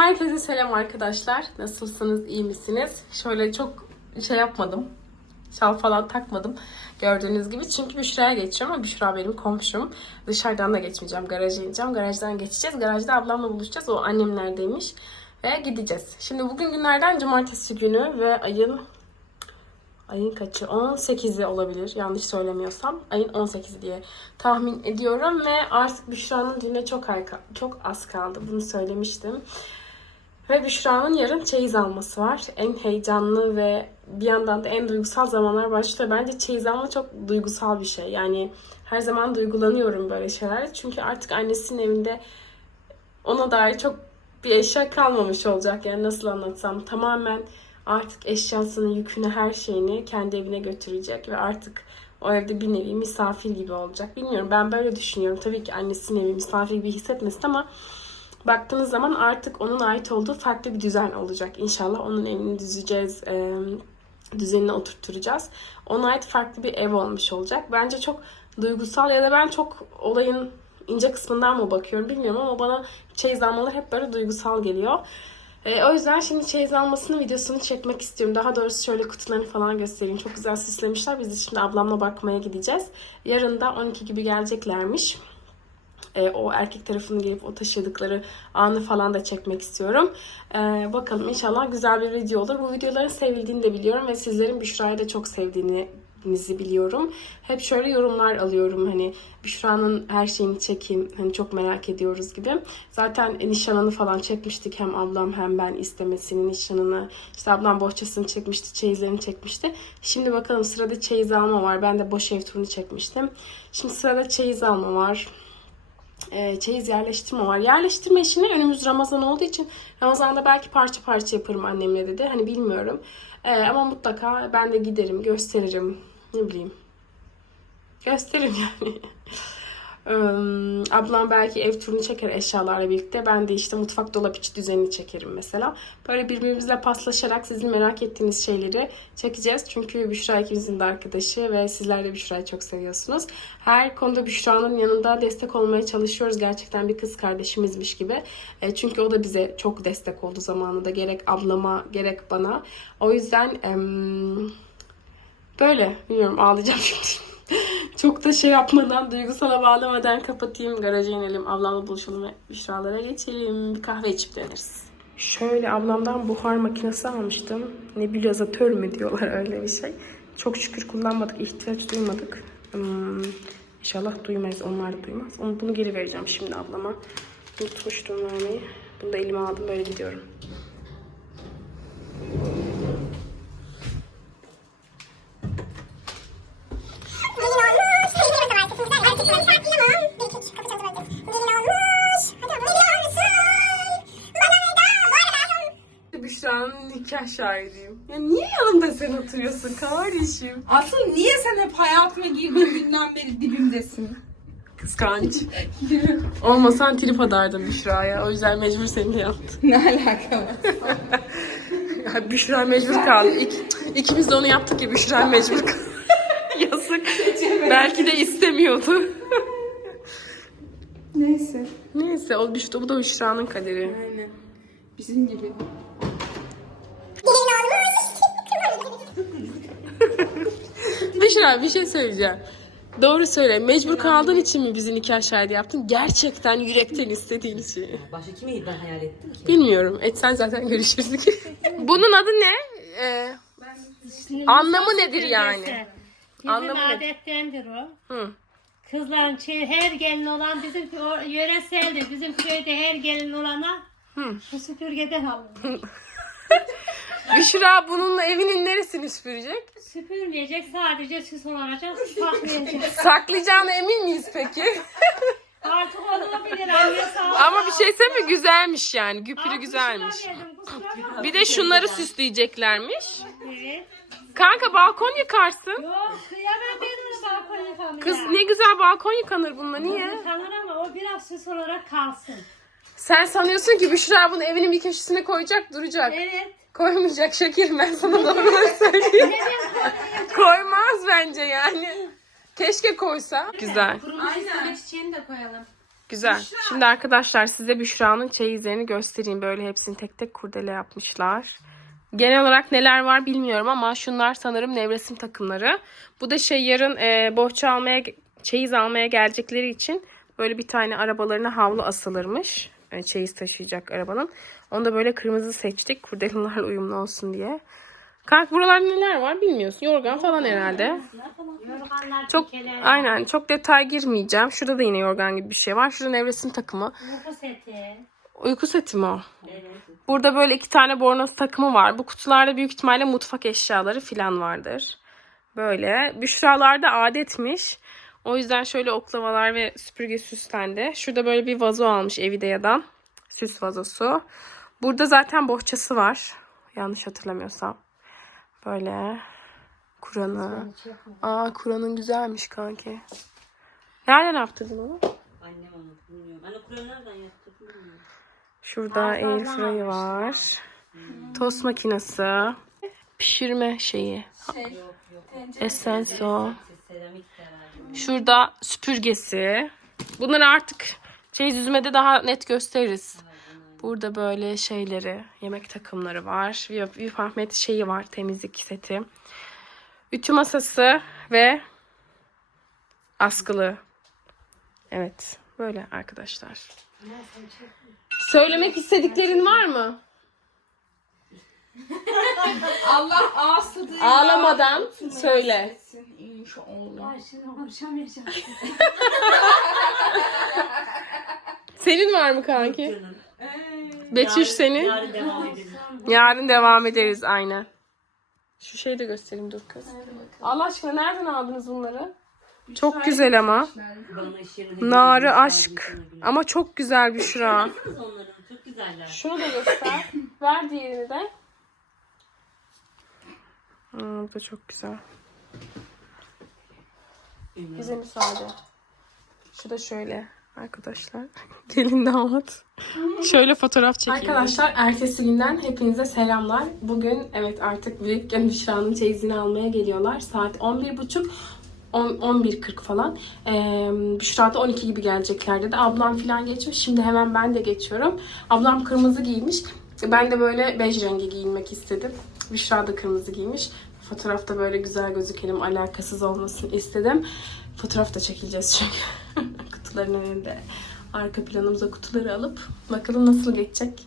Herkese selam arkadaşlar. Nasılsınız? iyi misiniz? Şöyle çok şey yapmadım. Şal falan takmadım. Gördüğünüz gibi. Çünkü Büşra'ya geçiyorum ama Büşra benim komşum. Dışarıdan da geçmeyeceğim. Garaja ineceğim. Garajdan geçeceğiz. Garajda ablamla buluşacağız. O annemlerdeymiş. Ve gideceğiz. Şimdi bugün günlerden cumartesi günü ve ayın ayın kaçı? 18'i olabilir. Yanlış söylemiyorsam. Ayın 18'i diye tahmin ediyorum ve artık Büşra'nın düğüne çok, çok az kaldı. Bunu söylemiştim. Ve Büşra'nın yarın çeyiz alması var. En heyecanlı ve bir yandan da en duygusal zamanlar başlıyor. Bence çeyiz alma çok duygusal bir şey. Yani her zaman duygulanıyorum böyle şeyler. Çünkü artık annesinin evinde ona dair çok bir eşya kalmamış olacak. Yani nasıl anlatsam tamamen artık eşyasını, yükünü, her şeyini kendi evine götürecek ve artık o evde bir nevi misafir gibi olacak. Bilmiyorum ben böyle düşünüyorum. Tabii ki annesinin evi misafir gibi hissetmesin ama baktığınız zaman artık onun ait olduğu farklı bir düzen olacak. İnşallah onun evini düzeceğiz, e, düzenine oturtturacağız. Ona ait farklı bir ev olmuş olacak. Bence çok duygusal ya da ben çok olayın ince kısmından mı bakıyorum bilmiyorum ama bana çeyiz almalar hep böyle duygusal geliyor. E, o yüzden şimdi çeyiz almasının videosunu çekmek istiyorum. Daha doğrusu şöyle kutularını falan göstereyim. Çok güzel süslemişler. Biz de şimdi ablamla bakmaya gideceğiz. Yarın da 12 gibi geleceklermiş e, o erkek tarafını gelip o taşıdıkları anı falan da çekmek istiyorum. E, bakalım inşallah güzel bir video olur. Bu videoların sevildiğini de biliyorum ve sizlerin Büşra'yı da çok sevdiğini nizi biliyorum. Hep şöyle yorumlar alıyorum hani Büşra'nın her şeyini çekeyim hani çok merak ediyoruz gibi. Zaten nişanını falan çekmiştik hem ablam hem ben istemesini nişanını. İşte ablam bohçasını çekmişti, çeyizlerini çekmişti. Şimdi bakalım sırada çeyiz alma var. Ben de boş ev turunu çekmiştim. Şimdi sırada çeyiz alma var e, çeyiz yerleştirme var. Yerleştirme işini önümüz Ramazan olduğu için Ramazan'da belki parça parça yaparım annemle dedi. Hani bilmiyorum. E, ama mutlaka ben de giderim, gösteririm. Ne bileyim. Gösteririm yani. Ablam belki ev turunu çeker eşyalarla birlikte. Ben de işte mutfak dolap içi düzenini çekerim mesela. Böyle birbirimizle paslaşarak sizin merak ettiğiniz şeyleri çekeceğiz. Çünkü Büşra ikimizin de arkadaşı ve sizler de Büşra'yı çok seviyorsunuz. Her konuda Büşra'nın yanında destek olmaya çalışıyoruz. Gerçekten bir kız kardeşimizmiş gibi. Çünkü o da bize çok destek oldu zamanında. Gerek ablama gerek bana. O yüzden böyle bilmiyorum ağlayacağım şimdi. Çok da şey yapmadan, duygusala bağlamadan kapatayım. Garaja inelim, ablamla buluşalım ve Büşra'lara geçelim. Bir kahve içip döneriz. Şöyle ablamdan buhar makinesi almıştım. Nebulizatör mü diyorlar öyle bir şey. Çok şükür kullanmadık, ihtiyaç duymadık. Hmm, inşallah duymayız, onlar da duymaz. Onu, bunu geri vereceğim şimdi ablama. Unutmuştum vermeyi. Bunu da elime aldım, böyle gidiyorum. Şahidiyim. Ya niye yanımda sen oturuyorsun kardeşim? Asıl niye sen hep hayatıma girdiğin günden beri dibimdesin? Kıskanç. Olmasan trip atardım Büşra'ya. O yüzden mecbur seninle yaptım. ne alaka var? Ya Büşra mecbur kaldı. İk, ikimiz de onu yaptık ya Büşra mecbur kaldı. Yazık. Belki de istemiyordu. Neyse. Neyse o Büşra, bu da Büşra'nın kaderi. Aynen. Bizim gibi. Büşra bir şey söyleyeceğim. Doğru söyle. Mecbur kaldığın için mi bizi nikah şahidi yaptın? Gerçekten yürekten istediğin için. Başka kimi ben hayal ettim ki? Bilmiyorum. Etsen zaten görüşürüz. Bunun adı ne? Ee, Anlamı nedir yani? Bizim Anlamı nedir? adettendir o. Hı. Kızların her gelin olan bizim o yöreseldir. Bizim köyde her gelin olana bu süpürgeden alınır. Büşra bununla evinin neresini süpürecek? Süpürmeyecek sadece süs olacak, saklayacak. Saklayacağına emin miyiz peki? Artık olabilir anne sağ ol. Ama bir şey söyleyeyim mi? Güzelmiş yani. Güpürü güzelmiş. Bir de şunları süsleyeceklermiş. Evet. Kanka balkon yıkarsın. Yok kıyamam ben onu balkon yıkamaya. Kız ne güzel balkon yıkanır bununla. Niye? Yıkanır ama o biraz süs olarak kalsın. Sen sanıyorsun ki Büşra bunu evinin bir köşesine koyacak duracak. Evet. Koymayacak şekerim ben sana doğruları söyleyeyim. Koymaz bence yani. Keşke koysa. Güzel. Kurumuş çiçeğini de koyalım. Güzel. Şimdi arkadaşlar size Büşra'nın çeyizlerini göstereyim. Böyle hepsini tek tek kurdele yapmışlar. Genel olarak neler var bilmiyorum ama şunlar sanırım nevresim takımları. Bu da şey yarın e, bohça almaya, çeyiz almaya gelecekleri için böyle bir tane arabalarına havlu asılırmış. E, çeyiz taşıyacak arabanın. Onu da böyle kırmızı seçtik. Kurdelalarla uyumlu olsun diye. Kanka buralarda neler var bilmiyorsun. Yorgan falan herhalde. Yorganlar, Çok pikeler, aynen çok detay girmeyeceğim. Şurada da yine yorgan gibi bir şey var. Şurada nevresim takımı. uyku seti. Uyku seti mi o? Burada böyle iki tane bornoz takımı var. Bu kutularda büyük ihtimalle mutfak eşyaları falan vardır. Böyle. Büşralarda adetmiş. O yüzden şöyle oklavalar ve süpürge süslendi. Şurada böyle bir vazo almış Evidea'dan. Süs vazosu. Burada zaten bohçası var. Yanlış hatırlamıyorsam. Böyle. Kur'an'ı. Aa Kur'an'ın güzelmiş kanki. Nereden yaptırdın onu? Annem onu bilmiyorum. Anne Kur'an nereden yaptı bilmiyorum. Şurada airfryer var. Tost makinesi. Pişirme şeyi. Essenso. Seramik herhalde. Şurada süpürgesi. Bunları artık çeyiz yüzmede daha net gösteririz. Burada böyle şeyleri, yemek takımları var. Bir Ahmet şeyi var, temizlik seti. Ütü masası ve askılı. Evet, böyle arkadaşlar. Söylemek istediklerin var mı? Allah tadıyla Ağlamadan söyle. İnşallah. Ay şimdi konuşamayacağım. Senin var mı kanki? Betüş senin. Yarın devam edelim. Yarın devam ederiz aynen. Şu şeyi de göstereyim dur kız. Allah aşkına nereden aldınız bunları? Çok güzel ama. Bana Narı aşk. Ama çok güzel Büşra. Kız onların çok güzeller. Şunu da göster. Ver diğerini de. Aa, bu da çok güzel. Bize müsaade. Şu da şöyle arkadaşlar. Gelin damat. Şöyle fotoğraf çekeyim. Arkadaşlar ertesi günden hepinize selamlar. Bugün evet artık büyük gün Büşra'nın çeyizini almaya geliyorlar. Saat 11.30 10 11.40 falan. Ee, Büşra da 12 gibi gelecekler dedi. Ablam falan geçmiş. Şimdi hemen ben de geçiyorum. Ablam kırmızı giymiş. Ben de böyle bej rengi giyinmek istedim. Büşra da kırmızı giymiş. Fotoğrafta böyle güzel gözükelim, alakasız olmasın istedim. Fotoğraf da çekileceğiz çünkü. Kutuların önünde. Arka planımıza kutuları alıp bakalım nasıl geçecek.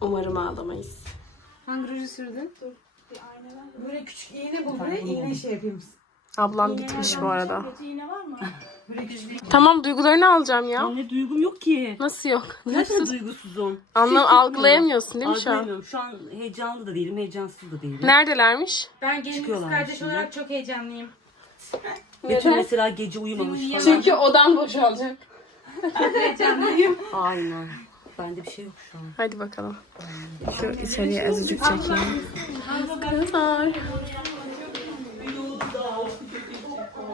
Umarım ağlamayız. Hangi ruju sürdün? Dur. Bir ayna. Böyle küçük iğne bul buraya. iğne şey yapayım. Ablam gitmiş bu arada. Kötü iğne var mı? Tamam duygularını alacağım ya. Anne duygum yok ki. Nasıl yok? Gerçekten duygusuzum. Anlam Hissetmiyorum. algılayamıyorsun değil mi şu an? Algılayamıyorum. Şu an heyecanlı da değilim, heyecansız da değilim. Neredelermiş? Ben gelin kız Çıkıyorlar kardeş şimdi. olarak çok heyecanlıyım. Betül mesela gece uyumamış falan. Çünkü odan boşalacak. Heyecanlıyım. Aynen. Bende bir şey yok şu an. Hadi bakalım. Şu içeriye azıcık çekeyim. Kızlar.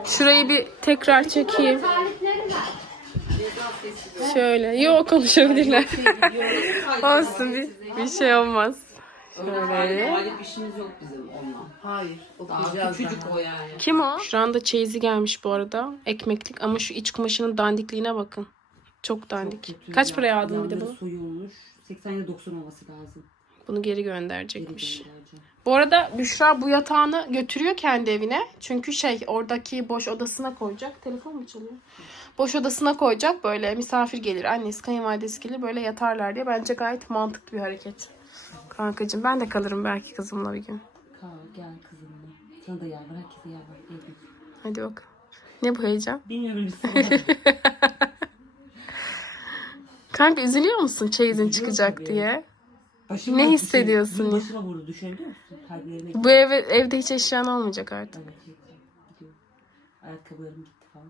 Şurayı bir tekrar çekeyim. Şöyle. Yok konuşabilirler. Olsun bir, bir şey olmaz. Şöyle. Alet işimiz yok bizim onunla. Hayır. Okuyacağız Küçücük o yani. Kim o? Şu anda çeyizi gelmiş bu arada. Ekmeklik ama şu iç kumaşının dandikliğine bakın. Çok dandik. Kaç paraya aldın bir de bunu? Soyulmuş. 80 ya 90 olması lazım. Bunu geri gönderecekmiş. Bu arada Büşra bu yatağını götürüyor kendi evine. Çünkü şey oradaki boş odasına koyacak. Telefon mu çalıyor? Boş odasına koyacak böyle misafir gelir. Annesi kayınvalidesi gelir böyle yatarlar diye. Bence gayet mantıklı bir hareket. Kankacığım ben de kalırım belki kızımla bir gün. Kal gel kızımla. Sana da yer var. Herkese yer var. Hadi bak. Ne bu heyecan? Bilmiyorum. Kanka üzülüyor musun çeyizin çıkacak diye? Başıma Ne hissediyorsun ya? Başıma vurdu. Düşünebiliyor musun? Bu eve, evde hiç eşyan olmayacak artık. Evet, gitti. Gidiyor. Ayakkabılarım gitti falan.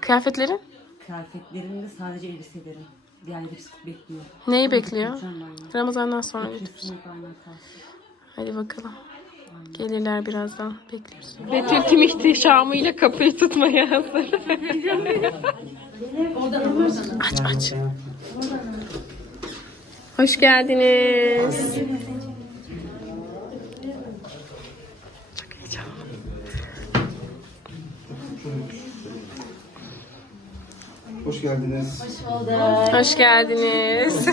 Kıyafetlerin? Kıyafetlerim de sadece elbiselerim. Diğerleri hepsi bekliyor. Neyi bekliyor? Gideceğim ben ya. Ramazandan sonra İkinci götür. sınıf aynen kalsın. Hadi bakalım. Gelirler birazdan. Bekliyoruz. Betül tüm ihtişamıyla kapıyı tutmaya hazır. aç aç. Hoş geldiniz. Çok heyecanlı. Hoş geldiniz. Hoş geldiniz.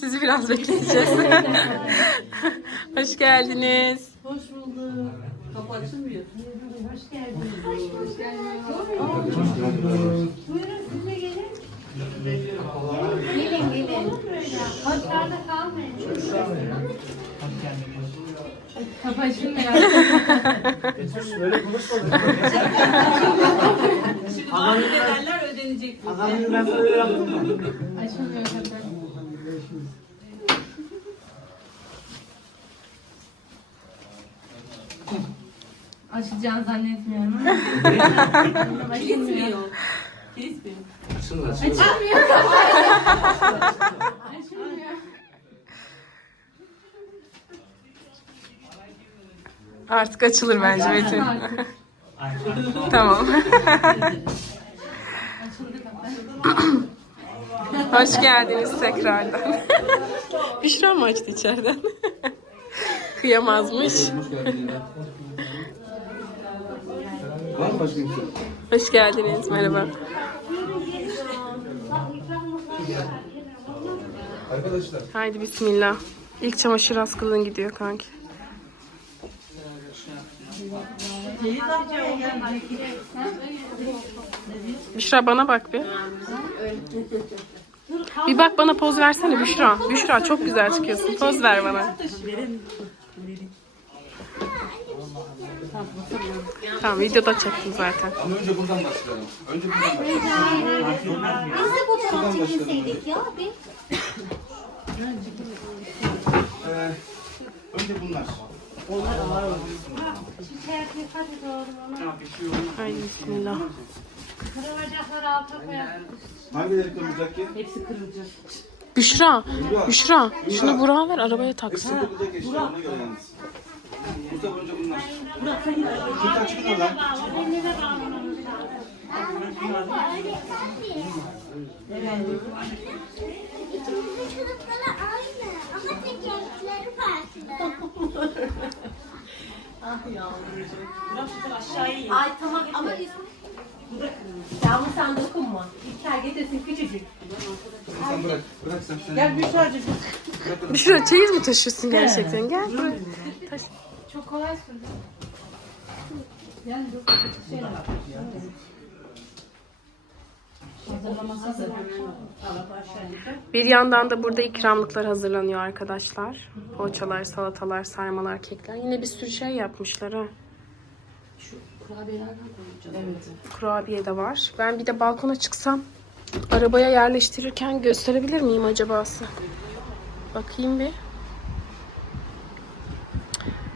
Sizi biraz bekleyeceğiz. Hoş geldiniz. Kapı açılmıyor. Gelin Bazı bedeller ödenecek. Açılacağını zannetmiyorum. Kilitmiyor. Kilitmiyor. Açılın açılın. Artık açılır bence Metin. tamam. Hoş geldiniz tekrardan. Büşra mı açtı içeriden? Kıyamazmış. Hoş geldiniz. Var mı başka bir? Hoş geldiniz. Merhaba. Arkadaşlar. Haydi bismillah. İlk çamaşır askılığın gidiyor kanki. Büşra bana bak bir. Bir bak bana poz versene Büşra. Büşra çok güzel çıkıyorsun. Poz ver bana. Tamam videoda çektim zaten. Ama önce buradan başlayalım. Önce buradan başlayalım. Biz de fotoğraf çekilseydik ya. Bir Ee, önce bunlar. Haydi bismillah. Kırılacakları alta koyalım. Hangileri kırılacak ki? Hepsi kırılacak. Büşra, Büşra, şunu Burak'a ver arabaya taksın. Çocukları aynı ama tekerlekleri farklı. Ay tamam ama Yağmur sen dokunma. İlker getirsin küçücük. Sen bırak. Bırak sen. sen. Gel Büşra'cığım. Büşra çeyiz mi taşıyorsun gerçekten? Gel. Taş. Çok kolay sürdü. Bir yandan da burada ikramlıklar hazırlanıyor arkadaşlar. Poğaçalar, salatalar, sarmalar, kekler. Yine bir sürü şey yapmışlar ha. Kurabiyelerden koyacağız. Evet. Kurabiye de var. Ben bir de balkona çıksam arabaya yerleştirirken gösterebilir miyim acaba size? Bakayım bir.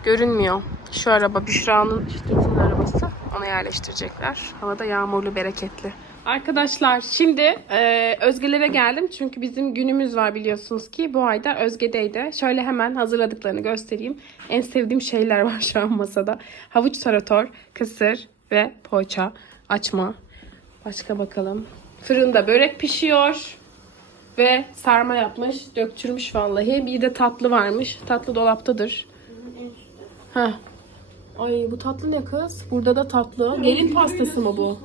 Görünmüyor. Şu araba Büşra'nın şirketinin arabası. Ona yerleştirecekler. Hava da yağmurlu, bereketli. Arkadaşlar şimdi e, Özge'lere geldim. Çünkü bizim günümüz var biliyorsunuz ki. Bu ayda Özge'deydi. Şöyle hemen hazırladıklarını göstereyim. En sevdiğim şeyler var şu an masada. Havuç tarator, kısır ve poğaça, açma. Başka bakalım. Fırında börek pişiyor. Ve sarma yapmış. Döktürmüş vallahi. Bir de tatlı varmış. Tatlı dolaptadır. Heh. Ay bu tatlı ne kız? Burada da tatlı. Gelin pastası mı bu?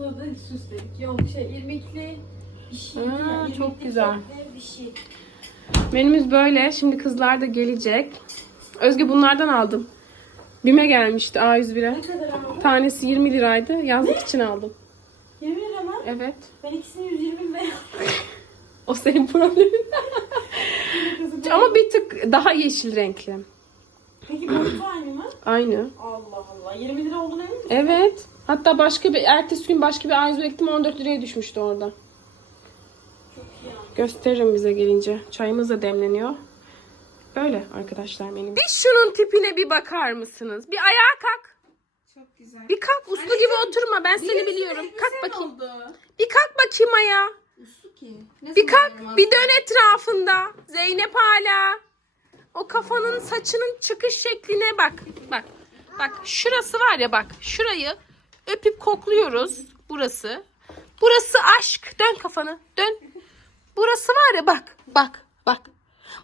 Yok şey irmikli bir şey. Aa, çok güzel. Menümüz böyle. Şimdi kızlar da gelecek. Özge bunlardan aldım. Bime gelmişti A101'e. Tanesi 20 liraydı. Yazlık için aldım. 20 lira mı? Evet. Ben ikisini 120 lira. O senin problemin. Ama bir tık daha yeşil renkli. Peki boyutu aynı mı? Aynı. Allah Allah. 20 lira olduğunu emin misin? Evet. Hatta başka bir ertesi gün başka bir A101'e gittim 14 liraya düşmüştü orada. Gösteririm bize gelince. Çayımız da demleniyor. Böyle arkadaşlar benim. Bir şunun tipine bir bakar mısınız? Bir ayağa kalk. Çok güzel. Bir kalk uslu gibi oturma. Ben seni biliyorum. Kalk bakayım. Bir kalk bakayım ayağa. Bir kalk. Bir dön etrafında. Zeynep hala. O kafanın saçının çıkış şekline bak. Bak. Bak şurası var ya bak. Şurayı öpüp kokluyoruz. Burası. Burası aşk. Dön kafanı. Dön. Burası var ya bak. Bak. Bak.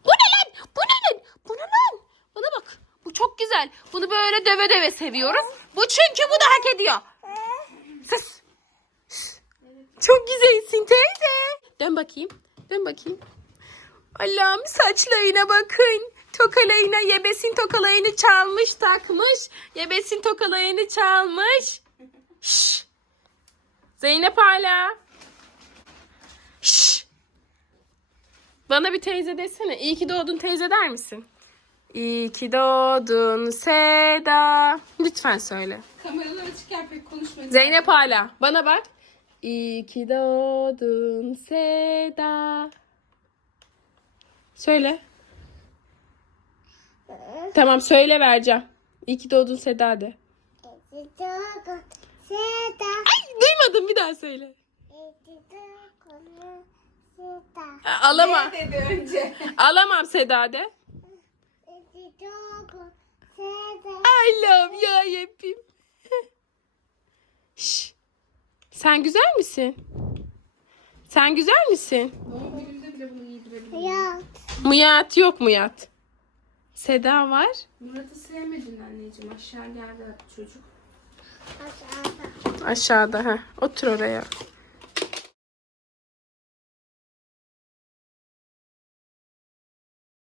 Bu ne lan? Bu ne lan? Bu ne lan? Bana bak. Bu çok güzel. Bunu böyle döve döve seviyoruz. Bu çünkü bu da hak ediyor. Sus. Çok güzelsin teyze. Dön bakayım. Dön bakayım. Allah'ım saçlarına bakın. Tokalayına yebesin tokalayını çalmış takmış. Yebesin tokalayını çalmış. Şş. Zeynep hala. Şş. Bana bir teyze desene. İyi ki doğdun teyze der misin? İyi ki doğdun Seda. Lütfen söyle. Kameralara çıkar pek konuşmayın. Zeynep hala. Bana bak. İyi ki doğdun Seda. Söyle. Tamam söyle vereceğim. İyi ki doğdun Seda de. Seda. Ay duymadım bir daha söyle. Seda. A- Alamam. Dedi önce. Alamam Seda de. I love ya yapayım. Şş. Sen güzel misin? Sen güzel misin? Doğum gününde bile bunu giydirebilir. Hayat. Muyat yok Muyat. Seda var. Murat'ı sevmedin anneciğim. Aşağı geldi çocuk. Aşağıda. Aşağıda ha. Otur oraya.